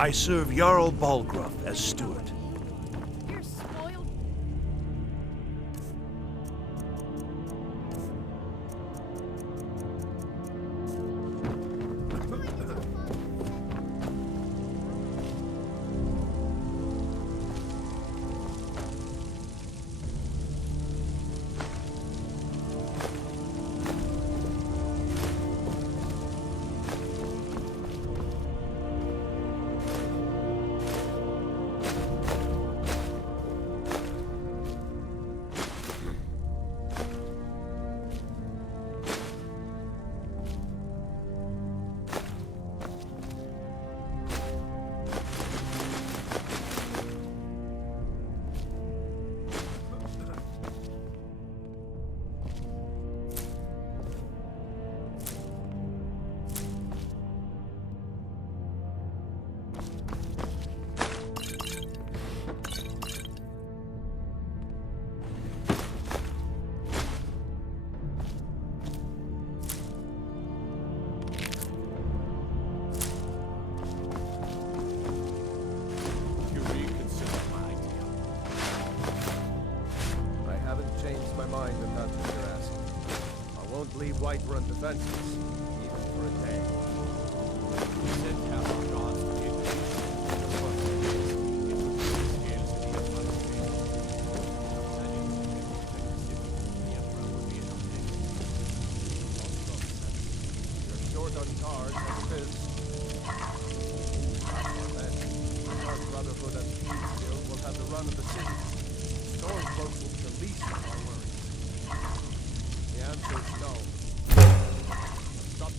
I serve Jarl Balgruuf as steward. You're spoiled. Leave Whiterun defenseless, even for a day. You said Captain John's to give me the first days. It would be scales to be a much change. The Emperor would be in You're short on cards as it is. Then, the North Brotherhood and Thieves Guild will have the run of the city. Stormcloak will be the least of our worries. The answer is no. Stop.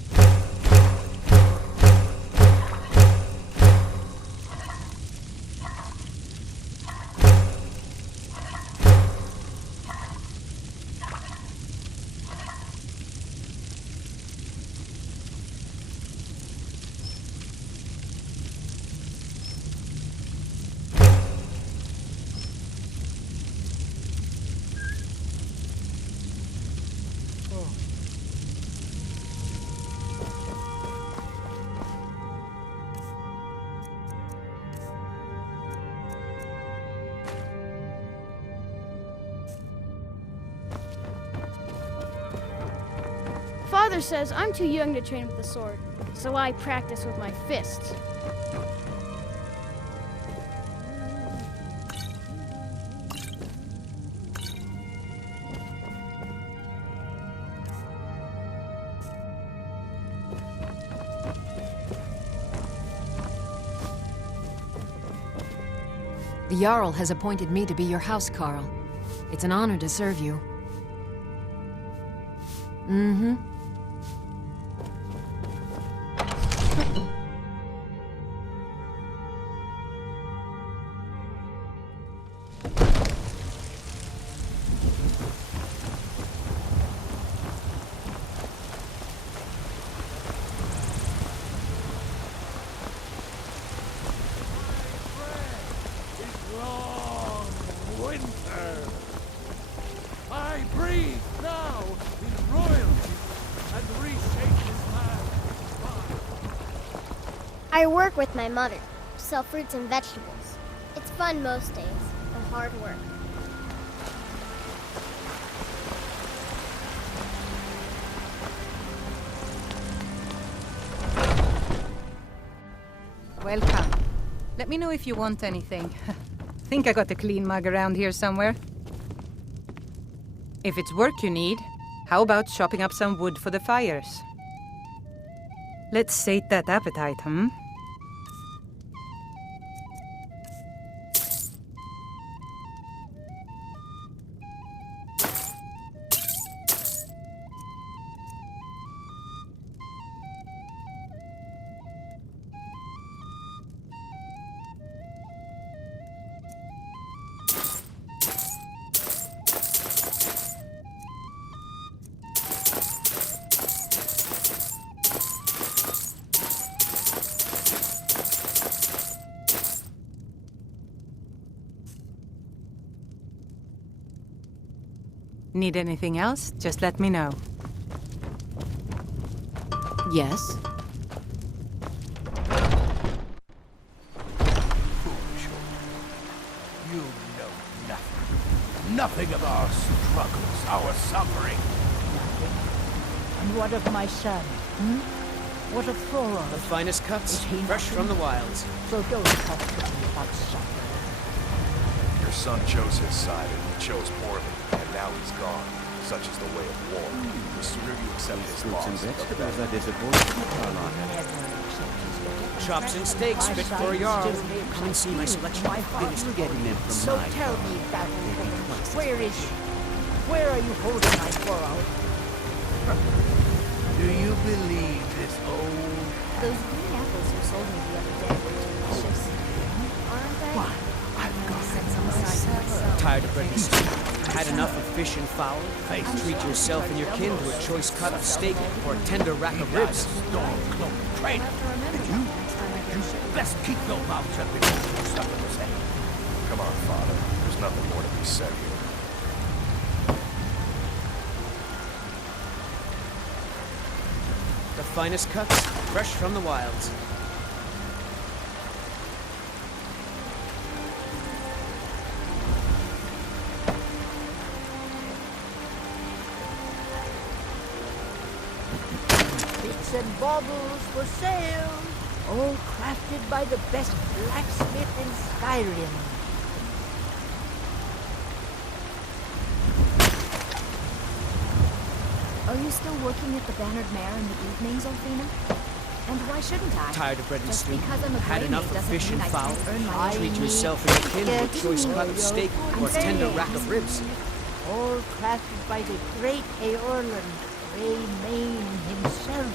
Father says I'm too young to train with the sword, so I practice with my fists. The Jarl has appointed me to be your housecarl. It's an honor to serve you. Mm-hmm. I breathe now in royalty and reshape this land. I work with my mother, sell fruits and vegetables. It's fun most days, but hard work. Welcome. Let me know if you want anything. Think I got a clean mug around here somewhere. If it's work you need, how about chopping up some wood for the fires? Let's sate that appetite, hmm? Need anything else? Just let me know. Yes? nothing of our struggles, our suffering. And what of my son? Hmm? What of Thorol? The finest cuts, Is he fresh nothing? from the wilds. So don't talk to me about suffering. Your son chose his side, and he chose poorly, and now he's gone. Such is the way of war. The sooner you accept his loss, the better. Chops and steaks fit for a jarl. Come and see my selection of finished getting them from so tell me, Battlewoman, where is she? Where are you holding my Thorol? Do you believe this old... Those green apples you sold me the other day were delicious. Aren't they? Why, I've got Set it some aside for myself. Tired of bread and stew? Had enough of fish and fowl? Treat yourself and your kin to a choice cut of steak or a tender rack of ribs. Storm cloak traitor. And you best keep your mouth shut before you suffer the same. Come on, father. There's nothing more to be said here. The finest cuts, fresh from the wilds. Bits and baubles for sale, all crafted by the best blacksmith in Skyrim. Are you still working at the Bannered Mare in the evenings, Alfina? And why shouldn't I? Tired of bread and Just stew? because I'm a Had playmate enough of doesn't fish mean and I fowl? can't earn my Treat own. yourself and your kin to a choice cut of steak or a tender rack of ribs. All crafted by the great Eorlund, Greymane himself.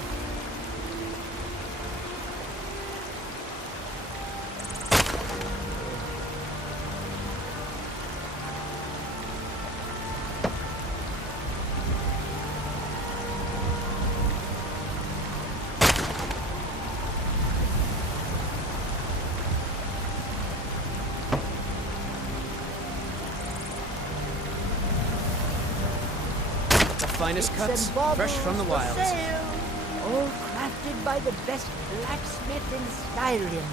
The finest Bits cuts, and baubles fresh from the for wilds. sale, all crafted by the best blacksmith in Skyrim.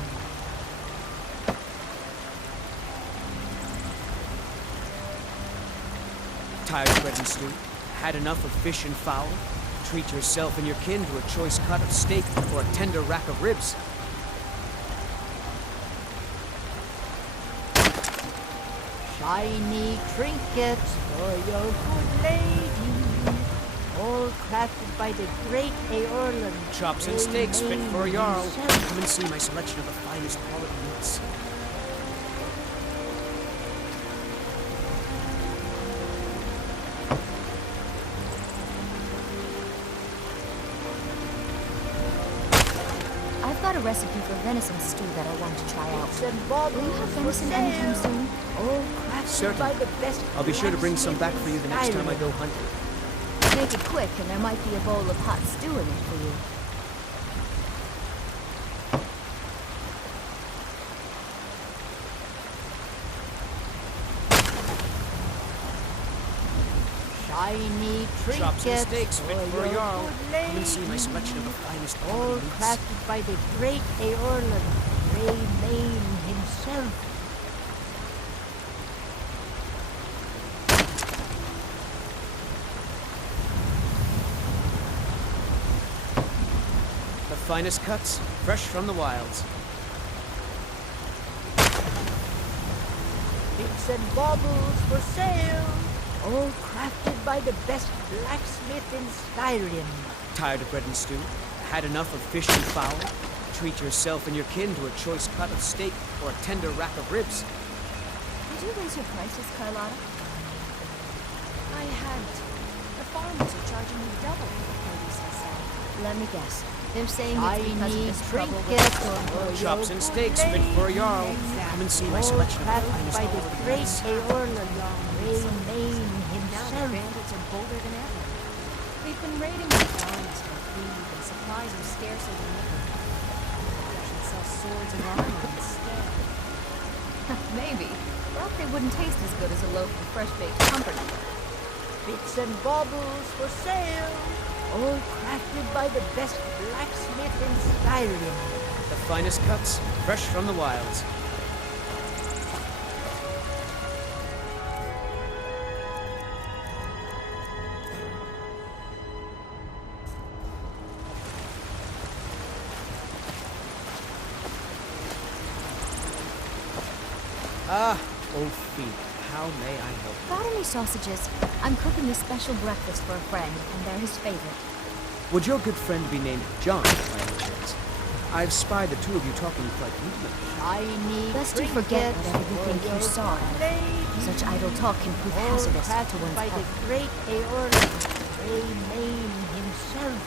Tired of bread and stew? Had enough of fish and fowl? Treat yourself and your kin to a choice cut of steak or a tender rack of ribs. Shiny trinkets for your good lady, all crafted by the great Eorlund. Chops and steaks fit for a Greymane jarl. himself. Come and see my selection of the finest quality meats. I've got a recipe for venison stew that I want to try out. Bits and baubles Will you have for venison anytime sale, soon? all crafted Certainly. by the best I'll be sure to bring some back blacksmith for you in the next time I Skyrim. go hunting. Make it quick, and there might be a bowl of hot stew in it for you. Shiny trinkets Chops and steaks fit for a your jarl. good Come and see my lady, selection of the finest all quality meats. crafted by the great Eorlund, Greymane himself. The finest cuts, fresh from the wilds. Bits and baubles for sale, all crafted by the best blacksmith in Skyrim. Tired of bread and stew? Had enough of fish and fowl? Treat yourself and your kin to a choice cut of steak or a tender rack of ribs. Did you raise your prices, Carlotta? I had. The farmers are charging me double for the produce I sell. Let me guess. They're saying it's because of Shiny this trouble with the trinkets storm. for Chops your and good steaks fit for a jarl. lady, Come and see my all selection of the crafted finest by the quality great meats. Eorlund, Greymane Now the himself. bandits are bolder than ever. They've been raiding the farms for food, and supplies are scarcer than ever. Maybe I should sell swords and armor instead. Maybe. But they wouldn't taste as good as a loaf of fresh-baked pumpernickel. Bits and baubles for sale, all crafted by the best blacksmith in Skyrim. The finest cuts, fresh from the wilds. Ah, Ophelia, how may I help you? Got any sausages? I'm cooking a special breakfast for a friend, and they're his favorite. Would your good friend be named John, by any chance? I've spied the two of you talking quite intimately. Shiny Best to forget trinkets whatever you for think you your saw. lady. Such idle talk can prove All hazardous to crafted one's by health. the great Aeorlan, Main himself.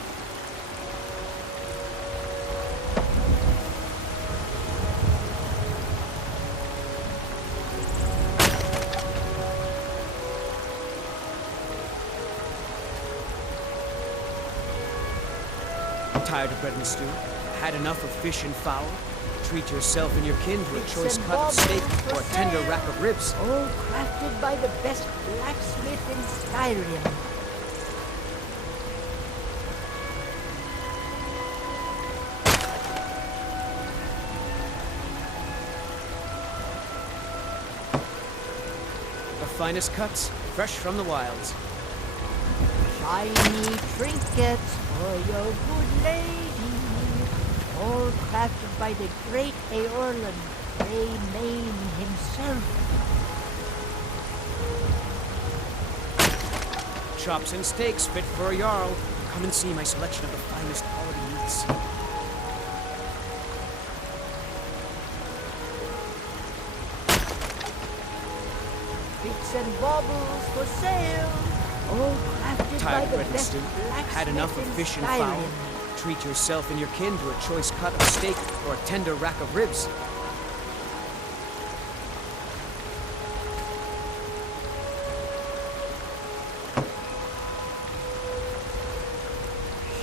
Tired of bread and stew? Had enough of fish and fowl? Treat yourself and your kin to a choice cut of steak or a tender rack of ribs. All crafted by the best blacksmith in Skyrim. The finest cuts, fresh from the wilds. Shiny trinkets for your good lady. All crafted by the great Aeorlan, Main himself. Chops and steaks fit for a jarl. Come and see my selection of the finest quality meats. Bits and baubles for sale. All crafted Tired by of the bread and best stew? blacksmith Had enough of in fish and Skyrim. fowl? Treat yourself and your kin to a choice cut of steak or a tender rack of ribs.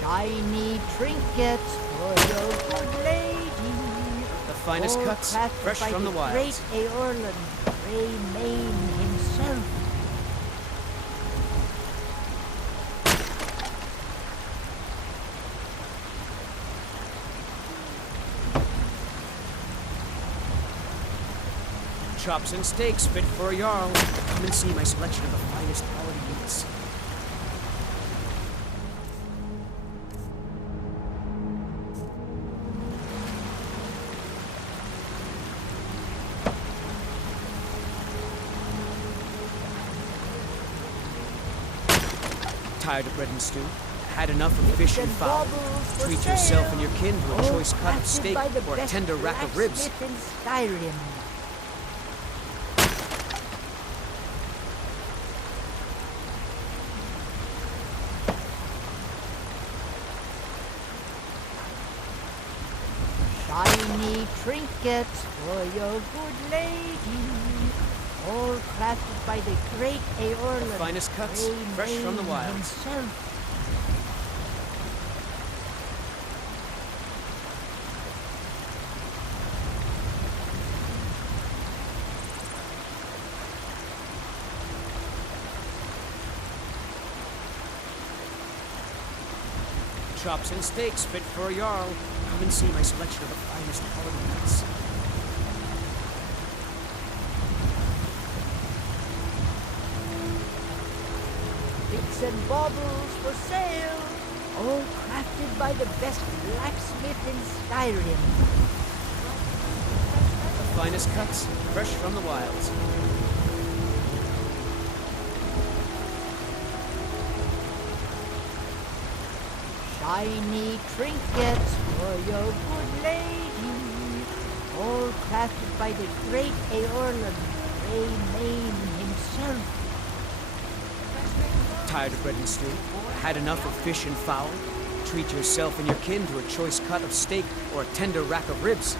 Shiny trinkets for your good lady. The finest All cuts, crafted fresh by from the wilds. great Aeorlan, Main himself. Chops and steaks fit for a jarl. Come and see my selection of the finest quality meats. Tired of bread and stew? Had enough of fish and fowl? Baubles for Treat yourself and sale. your kin to a All choice cut of crafted steak by the or a best tender rack of ribs. blacksmith in Skyrim. Shiny trinkets for your good lady. All crafted by the great Aeorlan. The finest cuts, fresh from the wilds. himself. Chops and steaks fit for a jarl. Come and see my selection of the finest quality meats. Bits and baubles for sale. All crafted by the best blacksmith in Skyrim. The finest cuts, fresh from the wilds. Shiny trinkets for your good lady. All crafted by the great Aeorlan, Main himself. Tired of bread and stew? Had enough of fish and fowl? Treat yourself and your kin to a choice cut of steak or a tender rack of ribs.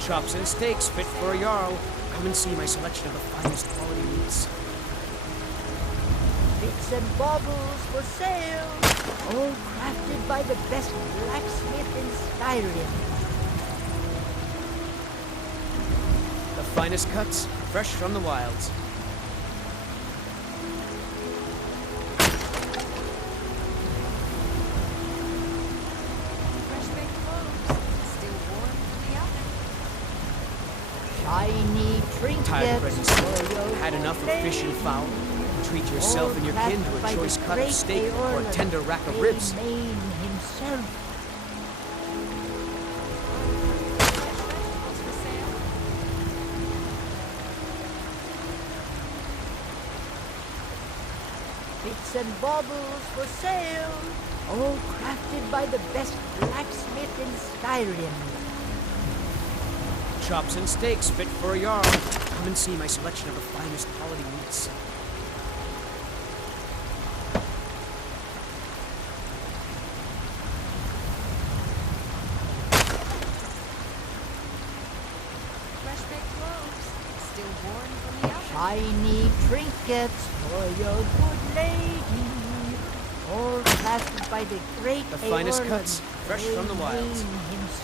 Chops and steaks fit for a jarl. Come and see my selection of the finest quality meats. Bits and baubles for sale. All crafted by the best blacksmith in Skyrim. The finest cuts, fresh from the wilds. Fresh baked loaves, still warm from the oven. Shiny trinkets Tired of bread and trinkets stew? for your Had enough of good fish and lady, fowl? Treat yourself and your kin to a choice cut of steak or a tender rack of ribs. Maine himself. Vegetables for sale? Bits and baubles for sale, all crafted by the best blacksmith in Skyrim. Chops and steaks fit for a Jarl. Come and see my selection of the finest quality meats. Fresh baked loaves, still warm from the oven. Shiny trinkets for your good lady, all crafted by the great The finest Eorlund, cuts, fresh from the wilds. Maine himself.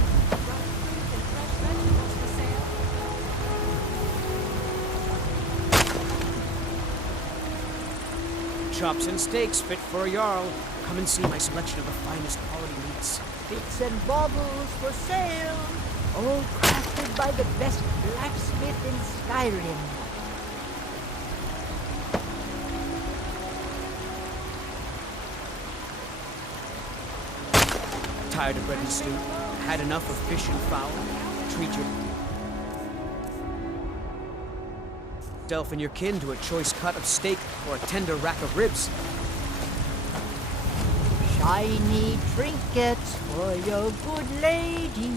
And fresh vegetables for sale? Chops and steaks fit for a Jarl. Come and see my selection of the finest quality meats. Bits and baubles for sale, all crafted by the best blacksmith in Skyrim. Tired of bread and stew? Had enough of fish and fowl? Treat yourself and your kin to a choice cut of steak or a tender rack of ribs. Shiny trinkets for your good lady.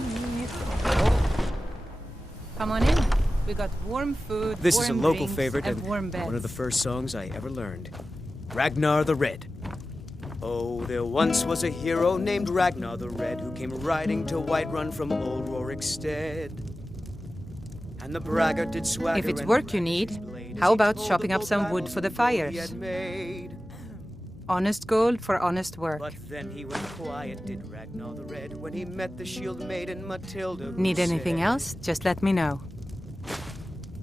Oh, Come on in. We got warm food, This warm is a local drinks, favorite and and warm beds. one of the first songs I ever learned. Ragnar the Red. Oh, there once was a hero named Ragnar the Red who came riding to Whiterun from old Rorikstead. And the braggart did swagger. If it's and work you flash need, his blade as how he about told chopping of up old some wood battles for the and feats he fires? had made. Honest gold for honest work. But then he went quiet, did Ragnar the Red, when he met the shield maiden Matilda. who Need anything said, else? Just let me know.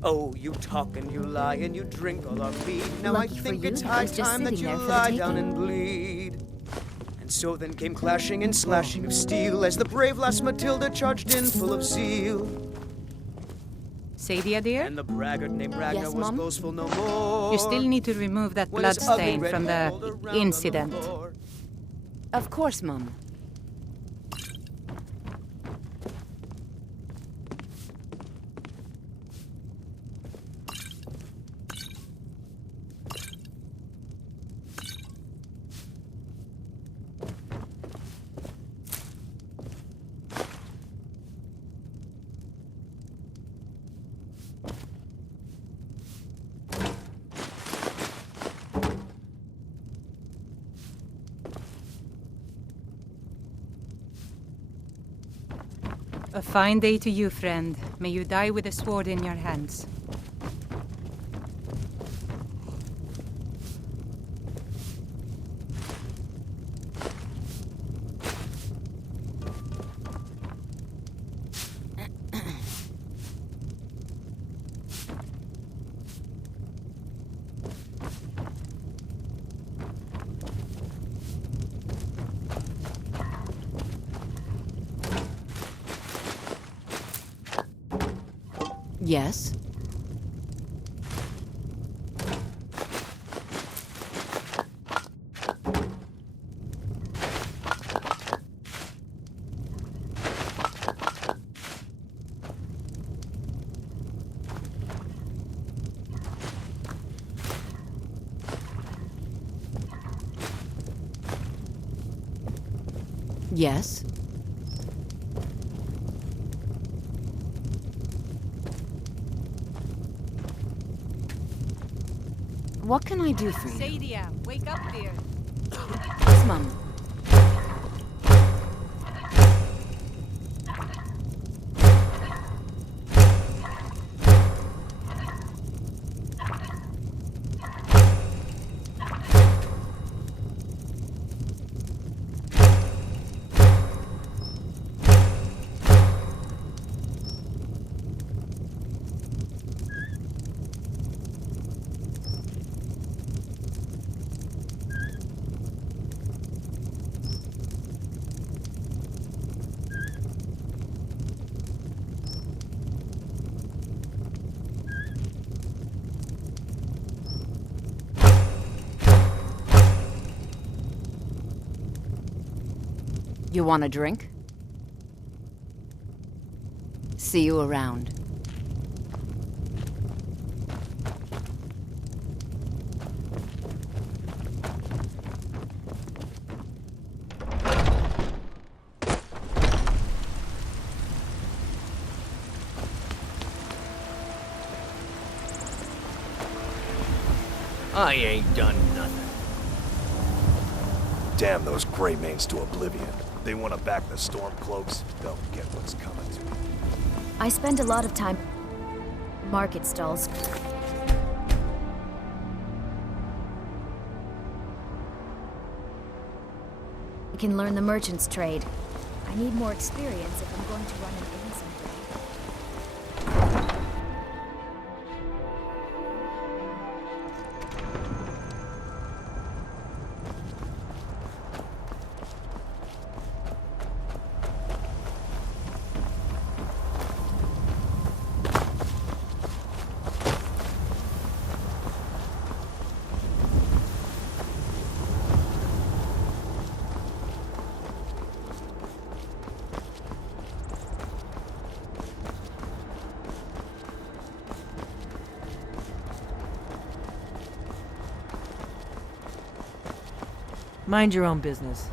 Oh, you talk and you lie and you drink all our mead. Now Lucky I for think you, it's I high was just time that sitting you there for the lie down taking. and bleed. And so then came clashing and slashing of steel as the brave lass Matilda charged in full of zeal. Sadia, dear? And the braggart named Ragnar Yes, was Mom? boastful no more. You still need to remove that When his blood ugly stain red from head rolled the around on the incident. floor. Of course, Mom. A fine day to you, friend. May you die with a sword in your hands. Yes? Yes? What can I do for you? Sadia, wake up, dear. Yes, Mom. You want a drink? See you around. I ain't done nothing. Damn those gray mains to oblivion. They want to back the Stormcloaks, they'll get what's coming to them. I spend a lot of time... market stalls. I can learn the merchant's trade. I need more experience if I'm going to run an inn someday. Mind your own business.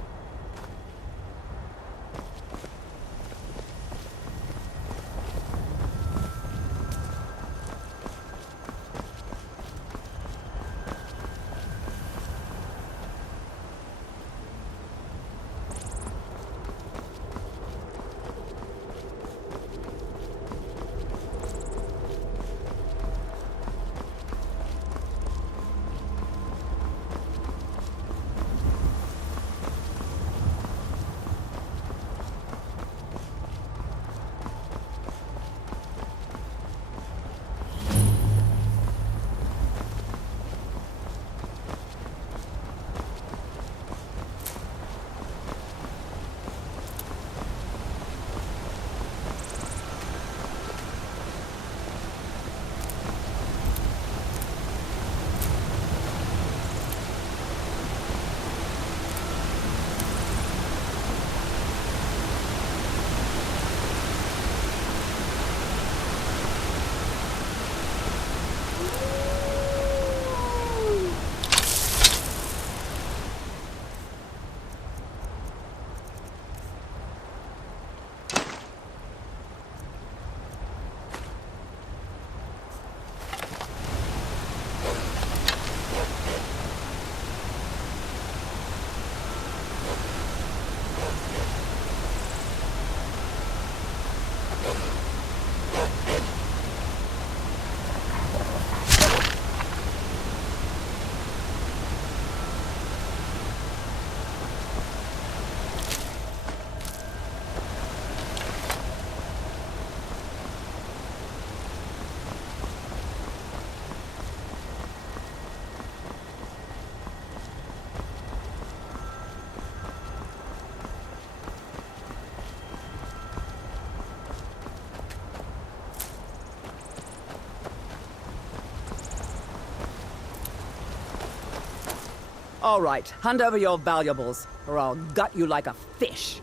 All right, hand over your valuables, or I'll gut you like a fish.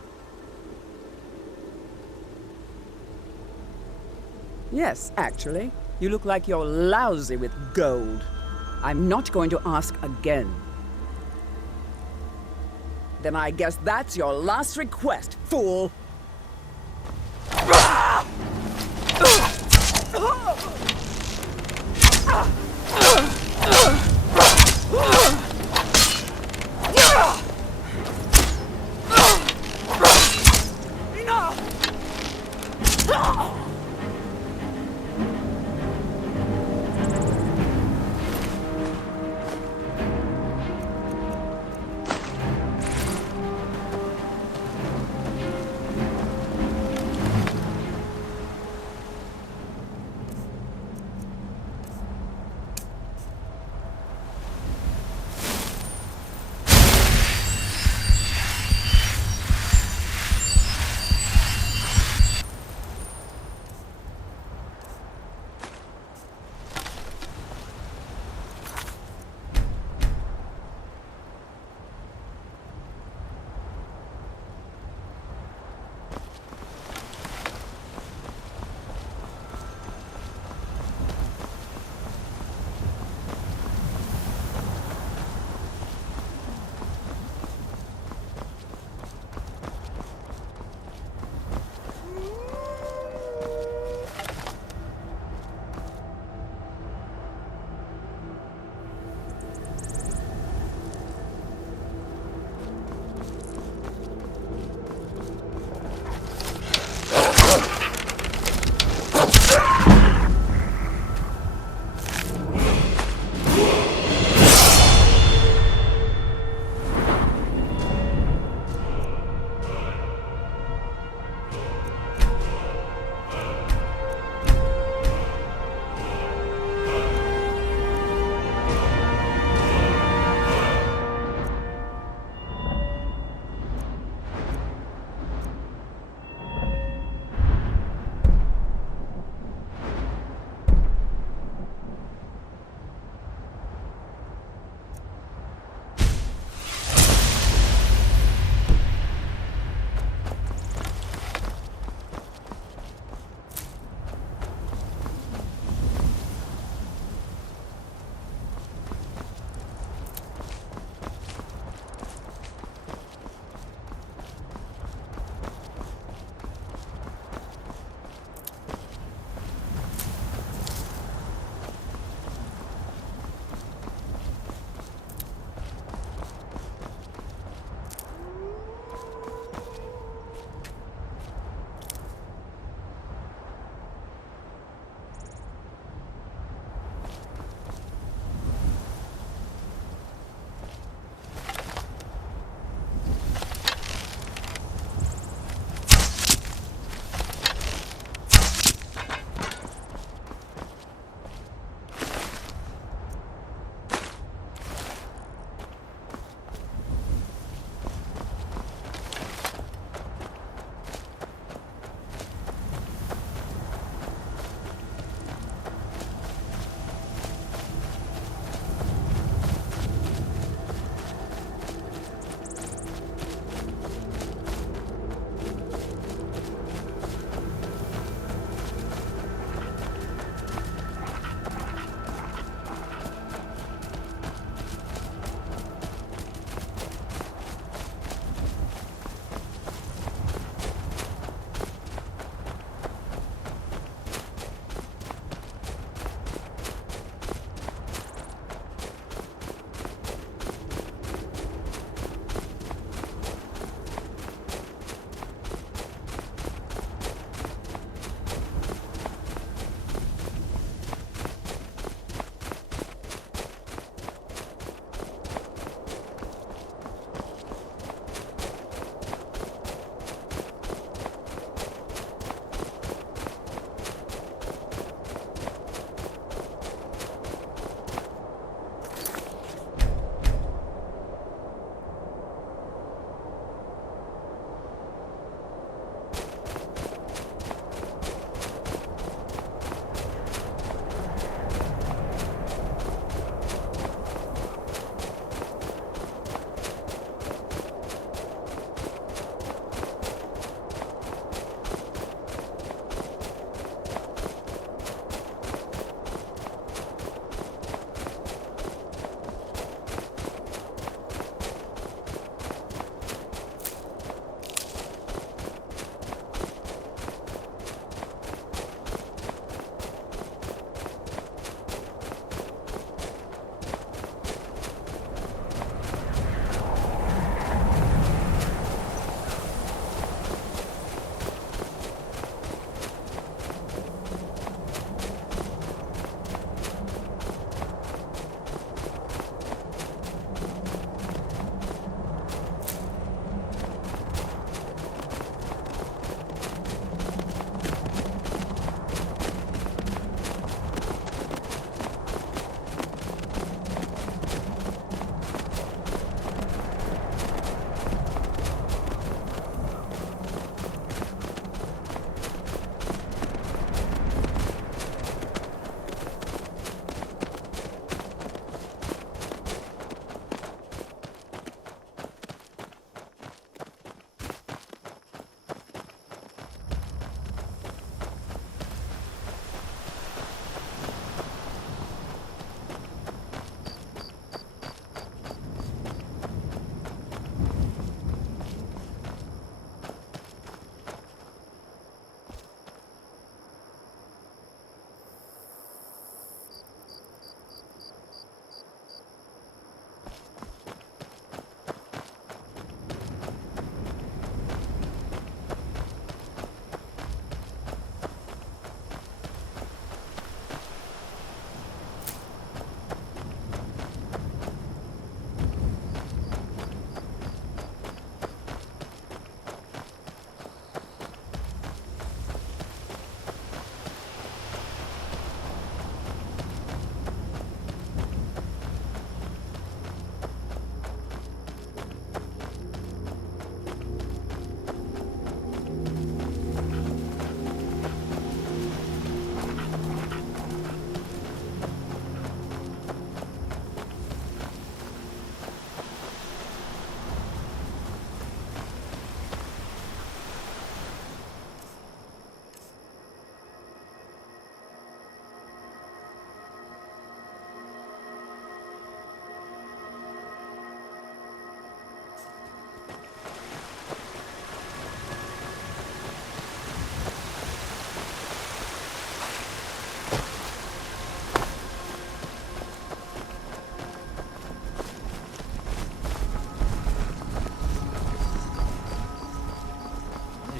Yes, actually, you look like you're lousy with gold. I'm not going to ask again. Then I guess that's your last request, fool!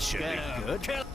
should be good.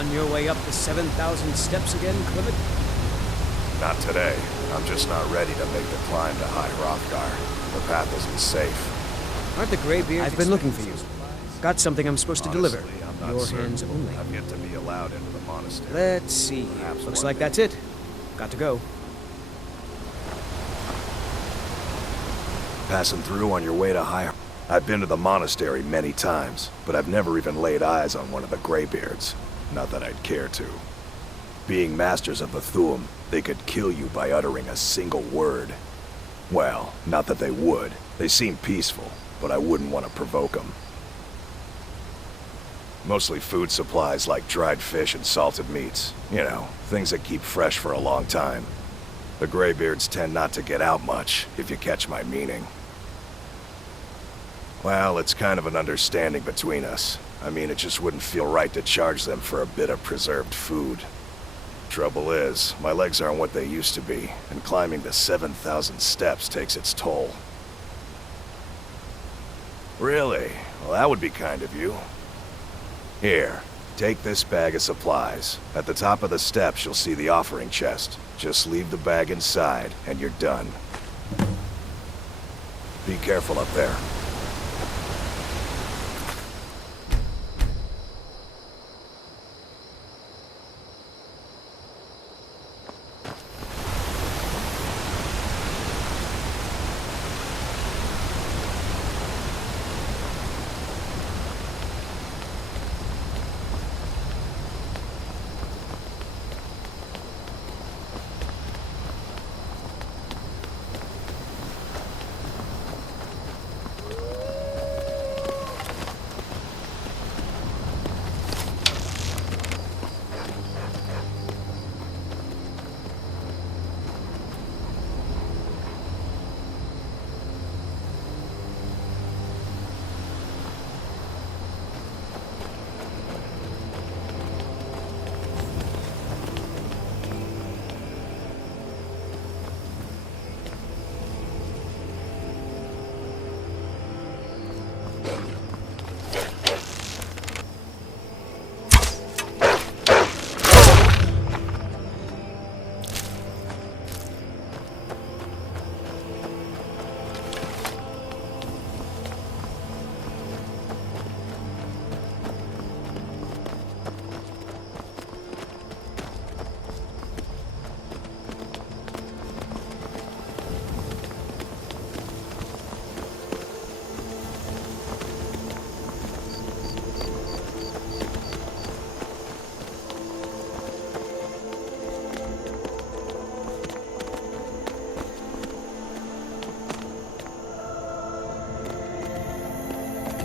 On your way up the 7,000 steps again, Clement? Not today. I'm just not ready to make the climb to High Hrothgar. The path isn't safe. Aren't the Greybeards? I've been looking for you. Got something I'm supposed to deliver. Honestly, I'm not Your certain. hands only. I've yet to be allowed into the monastery. Let's see. Perhaps Looks one like day. that's it. Got to go. Passing through on your way to High... I've been to the monastery many times, but I've never even laid eyes on one of the Greybeards. Not that I'd care to. Being masters of the Thuum, they could kill you by uttering a single word. Well, not that they would. They seem peaceful, but I wouldn't want to provoke them. Mostly food supplies like dried fish and salted meats. You know, things that keep fresh for a long time. The Greybeards tend not to get out much, if you catch my meaning. Well, it's kind of an understanding between us. I mean, it just wouldn't feel right to charge them for a bit of preserved food. Trouble is, my legs aren't what they used to be, and climbing the 7,000 steps takes its toll. Really? Well, that would be kind of you. Here, take this bag of supplies. At the top of the steps, you'll see the offering chest. Just leave the bag inside, and you're done. Be careful up there.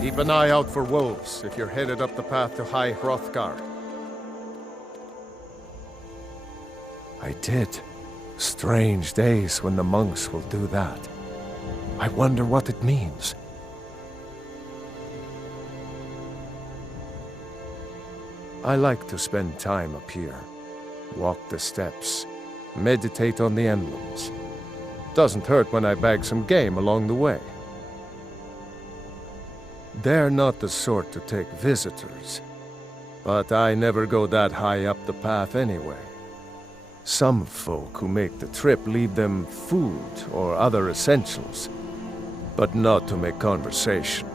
Keep an eye out for wolves if you're headed up the path to High Hrothgar. I did. Strange days when the monks will do that. I wonder what it means. I like to spend time up here. Walk the steps, meditate on the emblems. Doesn't hurt when I bag some game along the way. They're not the sort to take visitors, but I never go that high up the path anyway. Some folk who make the trip leave them food or other essentials, but not to make conversation.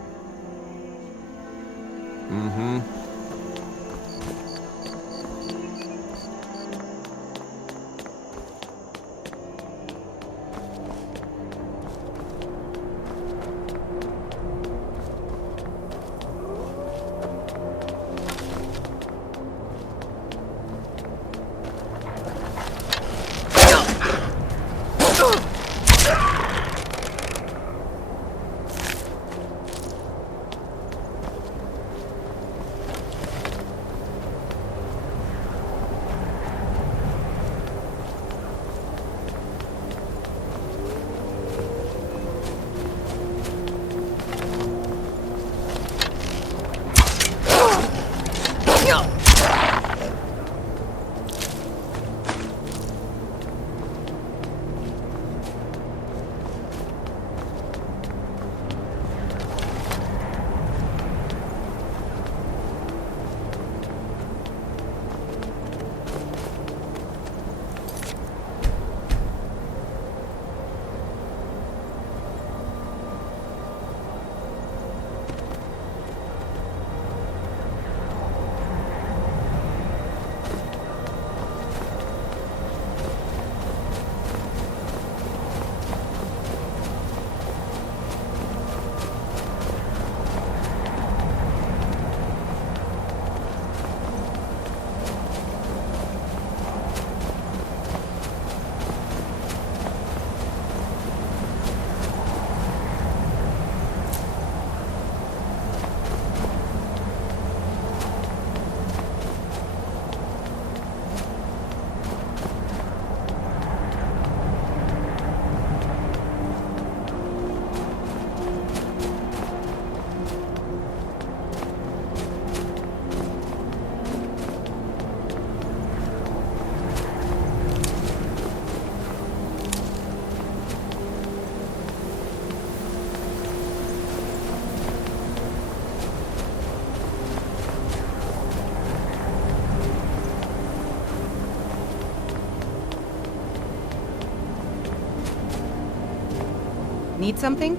Need something?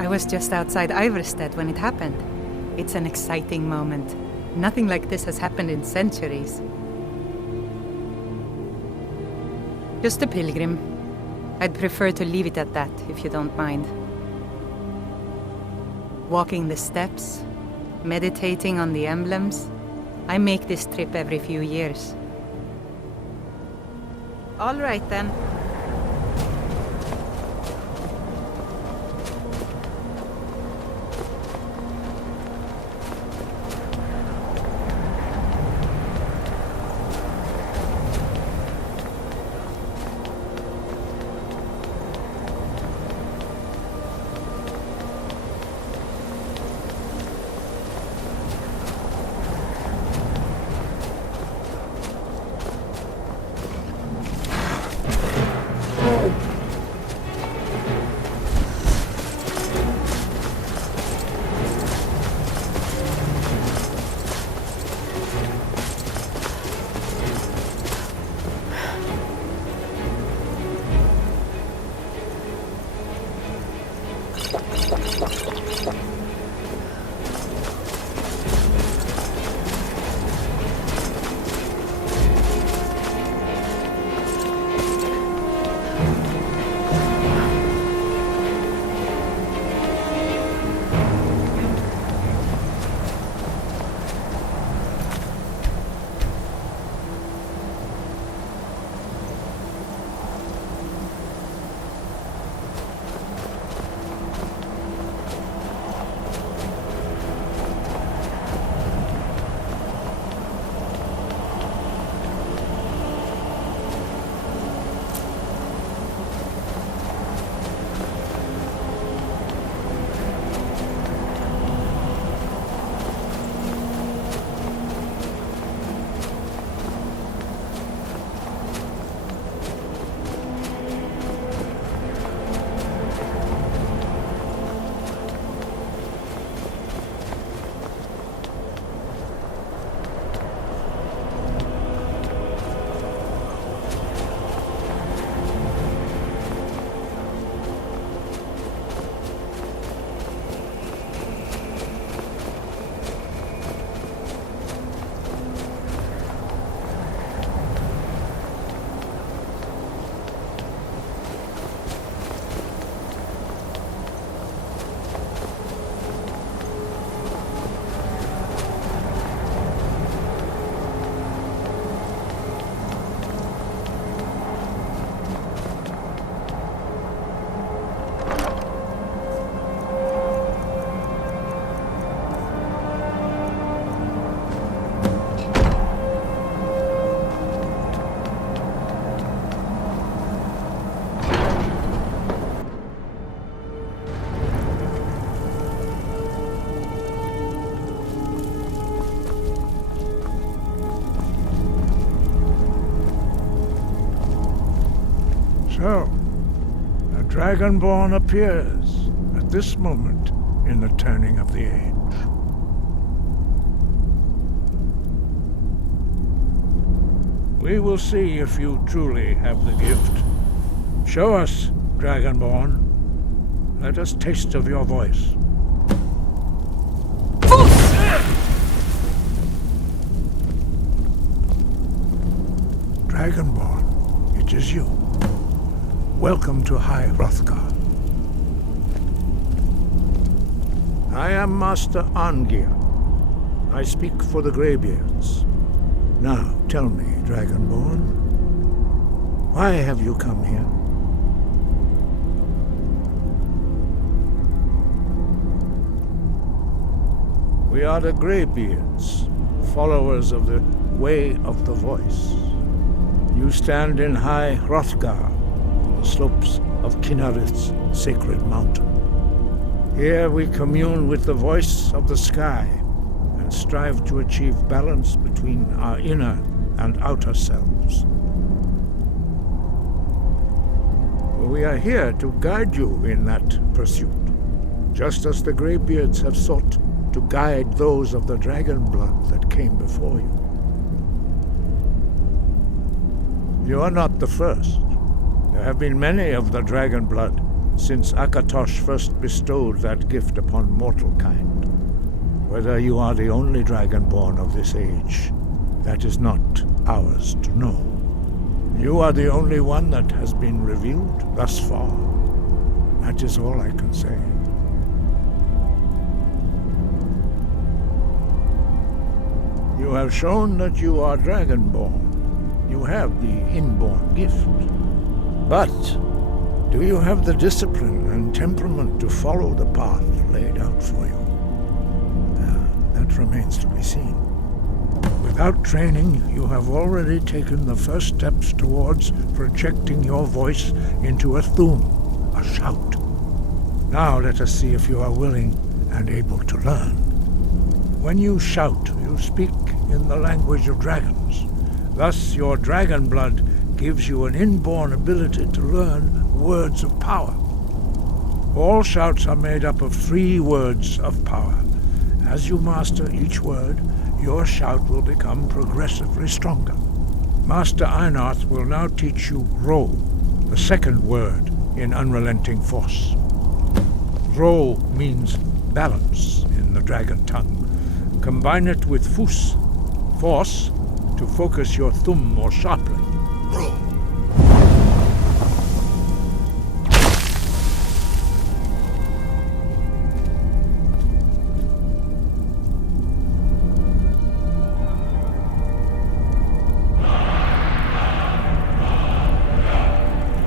I was just outside Iverstead when it happened. It's an exciting moment. Nothing like this has happened in centuries. Just a pilgrim. I'd prefer to leave it at that, if you don't mind. Walking the steps, meditating on the emblems. I make this trip every few years. All right, then. So, a Dragonborn appears at this moment in the turning of the age. We will see if you truly have the gift. Show us, Dragonborn. Let us taste of your voice. Dragonborn, it is you. Welcome to High Hrothgar. I am Master Arngir. I speak for the Greybeards. Now, tell me, Dragonborn, why have you come here? We are the Greybeards, followers of the Way of the Voice. You stand in High Hrothgar, on the slopes of Kinnarith's sacred mountain. Here we commune with the voice of the sky and strive to achieve balance between our inner and outer selves. We are here to guide you in that pursuit, just as the Greybeards have sought to guide those of the dragon blood that came before you. You are not the first. There have been many of the dragon blood since Akatosh first bestowed that gift upon mortal kind. Whether you are the only dragonborn of this age, that is not ours to know. You are the only one that has been revealed thus far. That is all I can say. You have shown that you are dragonborn. You have the inborn gift. But do you have the discipline and temperament to follow the path laid out for you? That remains to be seen. Without training, you have already taken the first steps towards projecting your voice into a Thu'um, a shout. Now let us see if you are willing and able to learn. When you shout, you speak in the language of dragons. Thus, your dragon blood gives you an inborn ability to learn words of power. All shouts are made up of 3 words of power. As you master each word, your shout will become progressively stronger. Master Einarth will now teach you Ro, the second word in Unrelenting Force. Ro means balance in the dragon tongue. Combine it with Fus, force, to focus your Thu'um more sharply. Ro.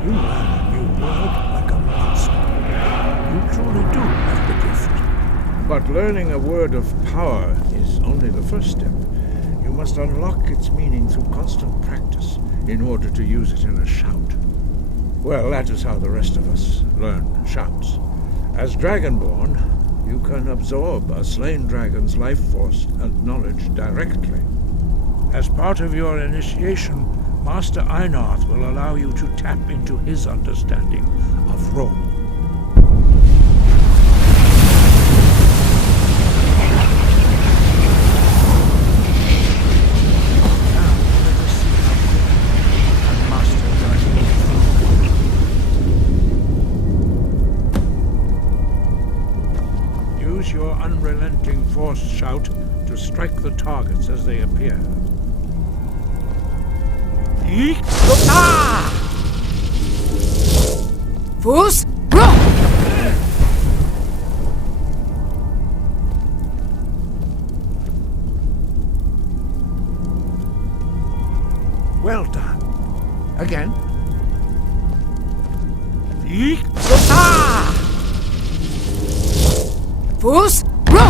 You learn a new word like a monster. You truly do have the gift. But learning a word of power is only the first step. You must unlock its meaning through constant practice in order to use it in a shout. Well, that is how the rest of us learn shouts. As Dragonborn, you can absorb a slain dragon's life force and knowledge directly. As part of your initiation, Master Einarth will allow you to tap into his understanding of Ro. Use your unrelenting force shout to strike the targets as they appear. Fus, Ro! Well done. Again. Fus, Ro!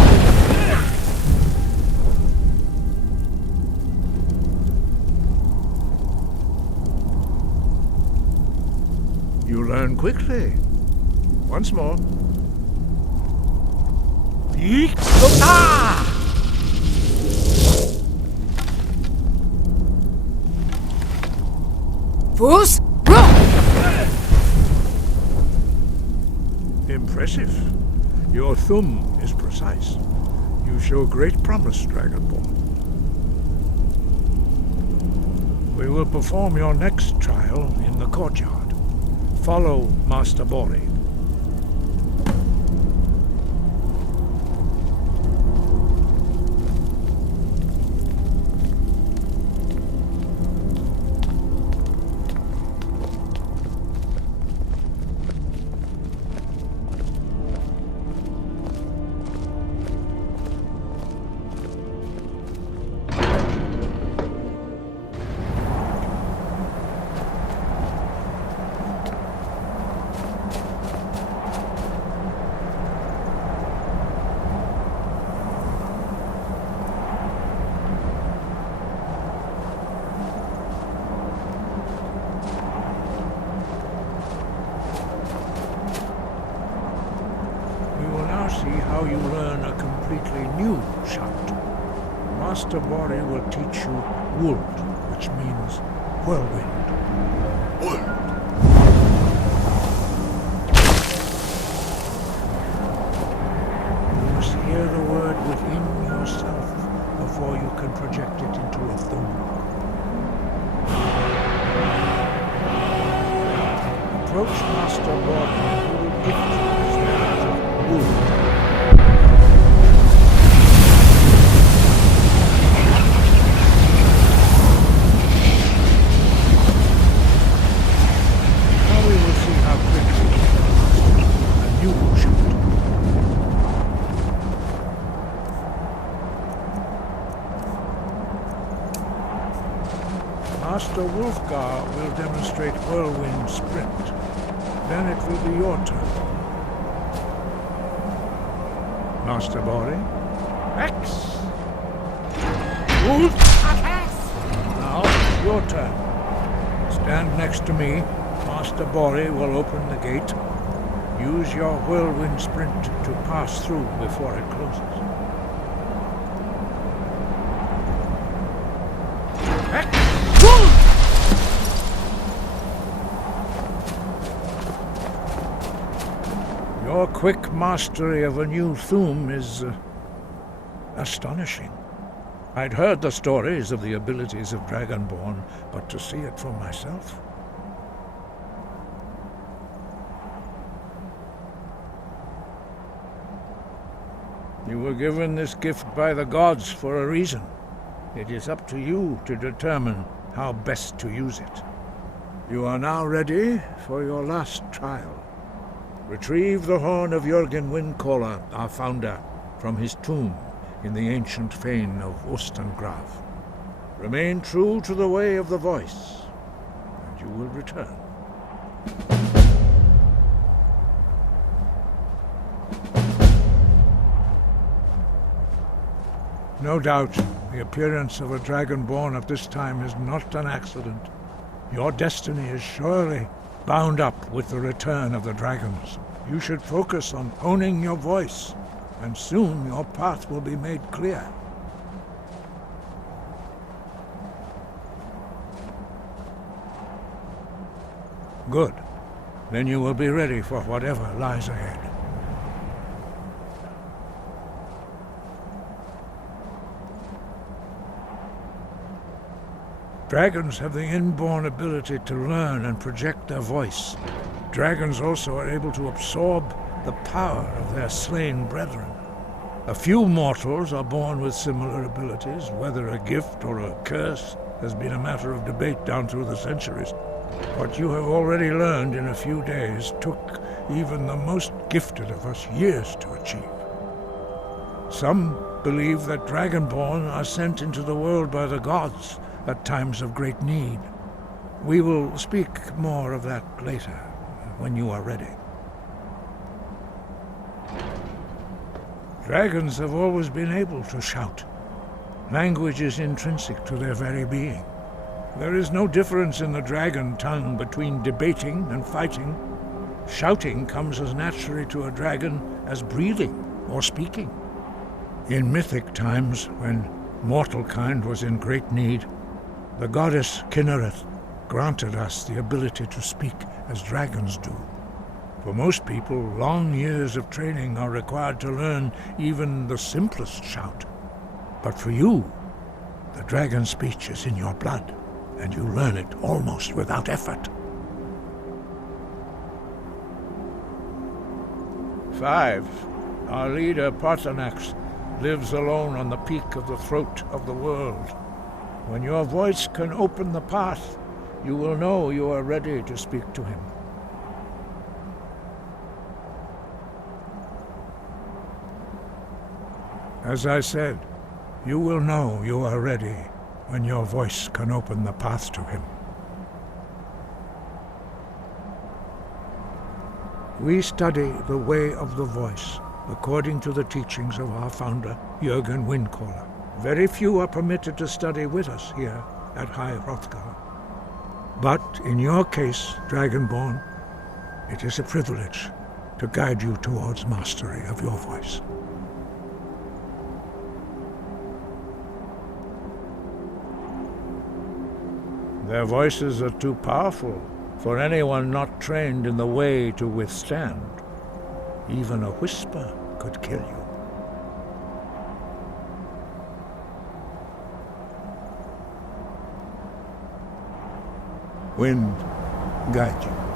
You learn quickly. Once more. Fus, Ro! Impressive. Your thumb is precise. You show great promise, Dragonborn. We will perform your next trial in the courtyard. Follow Master Bori. How you learn a completely new shout. Master Bori will teach you Wuld, which means whirlwind. Wuld! You must hear the word within yourself before you can project it into a thum. Approach Master Bori and he will gift you his knowledge of Wuld. Master Wulfgar will demonstrate whirlwind sprint. Then it will be your turn. Master Bori. X! Wulf! Now, your turn. Stand next to me. Master Bori will open the gate. Use your whirlwind sprint to pass through before it closes. Your quick mastery of a new thum is astonishing. I'd heard the stories of the abilities of Dragonborn, but to see it for myself... You were given this gift by the gods for a reason. It is up to you to determine how best to use it. You are now ready for your last trial. Retrieve the horn of Jürgen Windcaller, our founder, from his tomb in the ancient fane of Ustengrav. Remain true to the way of the voice, and you will return. No doubt, the appearance of a Dragonborn at this time is not an accident. Your destiny is surely bound up with the return of the dragons. You should focus on honing your voice, and soon your path will be made clear. Good. Then you will be ready for whatever lies ahead. Dragons have the inborn ability to learn and project their voice. Dragons also are able to absorb the power of their slain brethren. A few mortals are born with similar abilities. Whether a gift or a curse has been a matter of debate down through the centuries. What you have already learned in a few days took even the most gifted of us years to achieve. Some believe that Dragonborn are sent into the world by the gods at times of great need. We will speak more of that later, when you are ready. Dragons have always been able to shout. Language is intrinsic to their very being. There is no difference in the dragon tongue between debating and fighting. Shouting comes as naturally to a dragon as breathing or speaking. In mythic times, when mortal kind was in great need, the goddess Kinnereth granted us the ability to speak as dragons do. For most people, long years of training are required to learn even the simplest shout. But for you, the dragon speech is in your blood, and you learn it almost without effort. 5. Our leader, Parthenax, lives alone on the peak of the throat of the world. When your voice can open the path, you will know you are ready to speak to him. As I said, you will know you are ready when your voice can open the path to him. We study the way of the voice according to the teachings of our founder, Jürgen Windcaller. Very few are permitted to study with us here at High Hrothgar. But in your case, Dragonborn, it is a privilege to guide you towards mastery of your voice. Their voices are too powerful for anyone not trained in the way to withstand. Even a whisper could kill you. Wind, guide you.